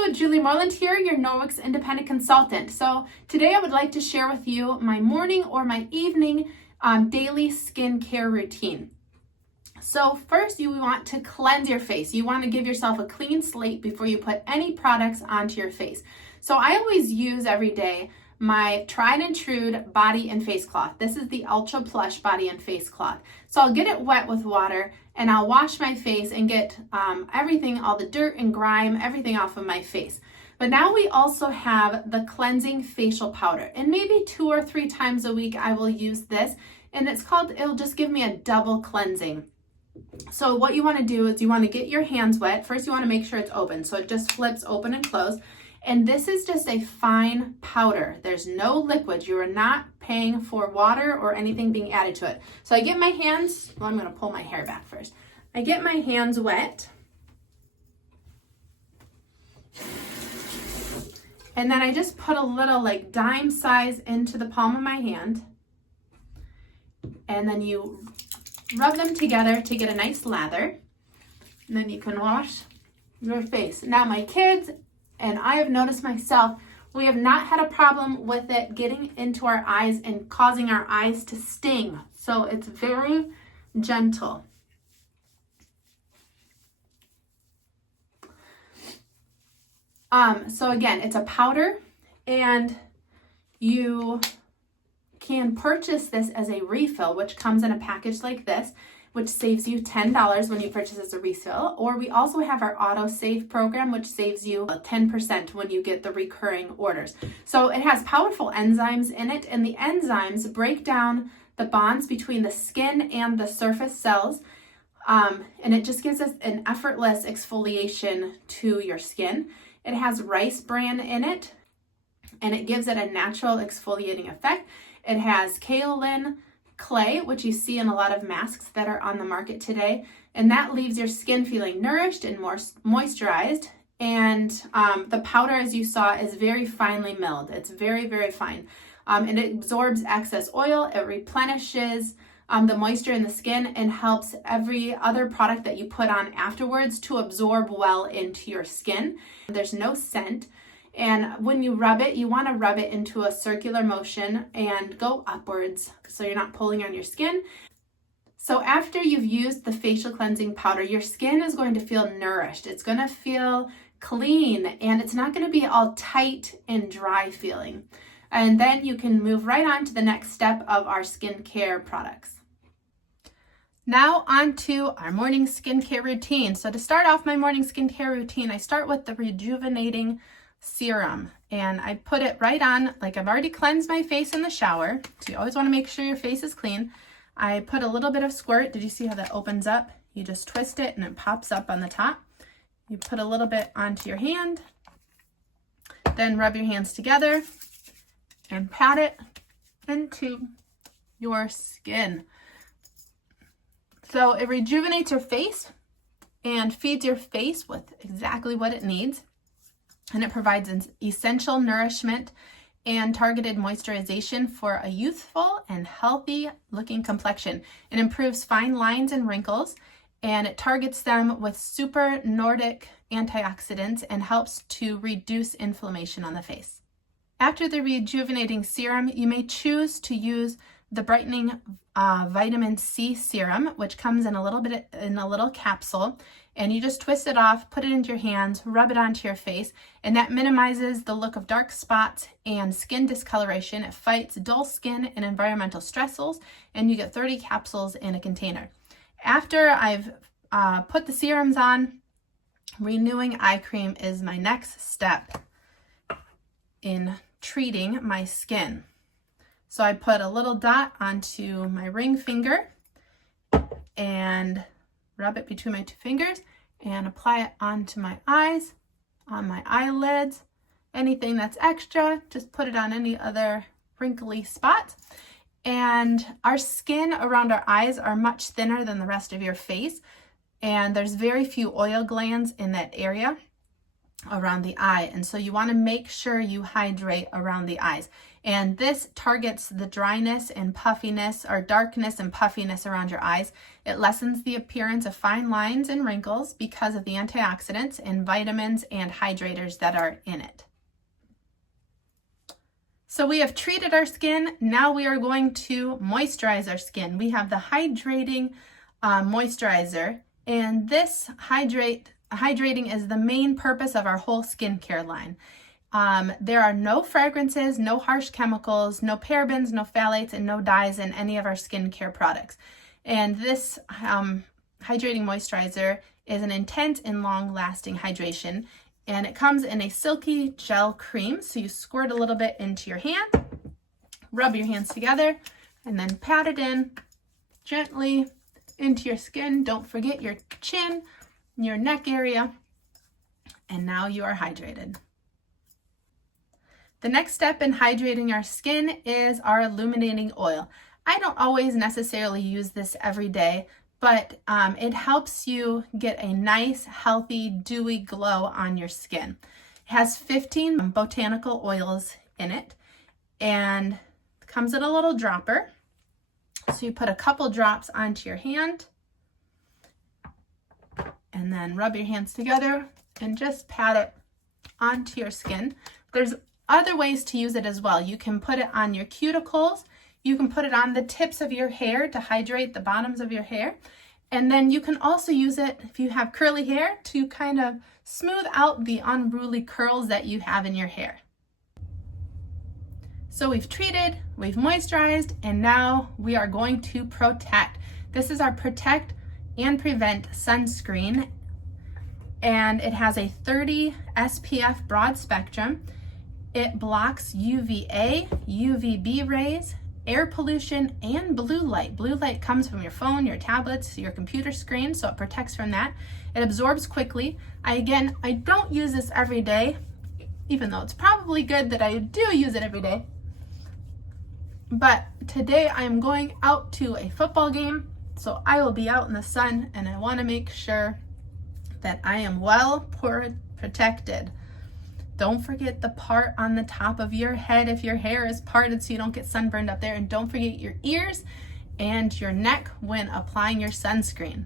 Hello, Julie Moreland here, your Norwex independent consultant. So today I would like to share with you my morning or my evening daily skincare routine. So first you want to cleanse your face. You want to give yourself a clean slate before you put any products onto your face. So I always use every day my tried and true body and face cloth. This is the Ultra Plush body and face cloth. So I'll get it wet with water and I'll wash my face and get everything, all the dirt and grime, everything off of my face. But now we also have the cleansing facial powder, and maybe 2 or 3 times a week I will use this, and it'll just give me a double cleansing. So what you want to do is you want to get your hands wet. First you want to make sure it's open, so it just flips open and close. And this is just a fine powder. There's no liquid. You are not paying for water or anything being added to it. So I get my hands, well, I'm going to pull my hair back first. I get my hands wet. And then I just put a little like dime size into the palm of my hand. And then you rub them together to get a nice lather. And then you can wash your face. Now my kids and I have noticed myself, we have not had a problem with it getting into our eyes and causing our eyes to sting. So it's very gentle. So again, it's a powder, and you can purchase this as a refill, which comes in a package like this, which saves you $10 when you purchase as a refill. Or we also have our auto save program, which saves you 10% when you get the recurring orders. So it has powerful enzymes in it, and the enzymes break down the bonds between the skin and the surface cells. And it just gives us an effortless exfoliation to your skin. It has rice bran in it, and it gives it a natural exfoliating effect. It has kaolin clay, which you see in a lot of masks that are on the market today, and that leaves your skin feeling nourished and more moisturized. And the powder, as you saw, is very finely milled. It's very, very fine, and it absorbs excess oil. It replenishes the moisture in the skin and helps every other product that you put on afterwards to absorb well into your skin. There's no scent. And when you rub it, you want to rub it into a circular motion and go upwards so you're not pulling on your skin. So after you've used the facial cleansing powder, your skin is going to feel nourished. It's going to feel clean, and it's not going to be all tight and dry feeling. And then you can move right on to the next step of our skincare products. Now on to our morning skincare routine. So to start off my morning skincare routine, I start with the Rejuvenating Serum, and I put it right on. Like, I've already cleansed my face in the shower, so you always want to make sure your face is clean. I put a little bit of squirt. Did you see how that opens up? You just twist it and it pops up on the top. You put a little bit onto your hand, then rub your hands together and pat it into your skin. So it rejuvenates your face and feeds your face with exactly what it needs. And it provides an essential nourishment and targeted moisturization for a youthful and healthy looking complexion. It improves fine lines and wrinkles, and it targets them with super Nordic antioxidants and helps to reduce inflammation on the face. After the Rejuvenating Serum, you may choose to use the Brightening Vitamin C Serum, which comes in a little capsule, and you just twist it off, put it into your hands, rub it onto your face, and that minimizes the look of dark spots and skin discoloration. It fights dull skin and environmental stressors, and you get 30 capsules in a container. After I've put the serums on, renewing eye cream is my next step in treating my skin. So I put a little dot onto my ring finger and rub it between my 2 fingers and apply it onto my eyes, on my eyelids. Anything that's extra, just put it on any other wrinkly spot. And our skin around our eyes are much thinner than the rest of your face, and there's very few oil glands in that area. around the eye. And so you want to make sure you hydrate around the eyes. And this targets the dryness and puffiness, or darkness and puffiness around your eyes. It lessens the appearance of fine lines and wrinkles because of the antioxidants and vitamins and hydrators that are in it. So we have treated our skin. Now we are going to moisturize our skin. We have the Hydrating Moisturizer, and this hydrating is the main purpose of our whole skincare line. There are no fragrances, no harsh chemicals, no parabens, no phthalates, and no dyes in any of our skincare products. And this Hydrating Moisturizer is an intense and long-lasting hydration, and it comes in a silky gel cream. So you squirt a little bit into your hand, rub your hands together, and then pat it in gently into your skin. Don't forget your chin, your neck area, and now you are hydrated. The next step in hydrating our skin is our illuminating oil. I don't always necessarily use this every day, but it helps you get a nice, healthy, dewy glow on your skin. It has 15 botanical oils in it, and it comes in a little dropper. So you put a couple drops onto your hand, and then rub your hands together and just pat it onto your skin. There's other ways to use it as well. You can put it on your cuticles. You can put it on the tips of your hair to hydrate the bottoms of your hair. And then you can also use it if you have curly hair to kind of smooth out the unruly curls that you have in your hair. So we've treated, we've moisturized, and now we are going to protect. This is our Protect and Prevent Sunscreen, and it has a 30 SPF broad spectrum. It blocks UVA, UVB rays, air pollution, and blue light. Blue light comes from your phone, your tablets, your computer screen, so it protects from that. It absorbs quickly. I don't use this every day, even though it's probably good that I do use it every day. But today I am going out to a football game, so I will be out in the sun, and I want to make sure that I am well protected. Don't forget the part on the top of your head if your hair is parted so you don't get sunburned up there. And don't forget your ears and your neck when applying your sunscreen.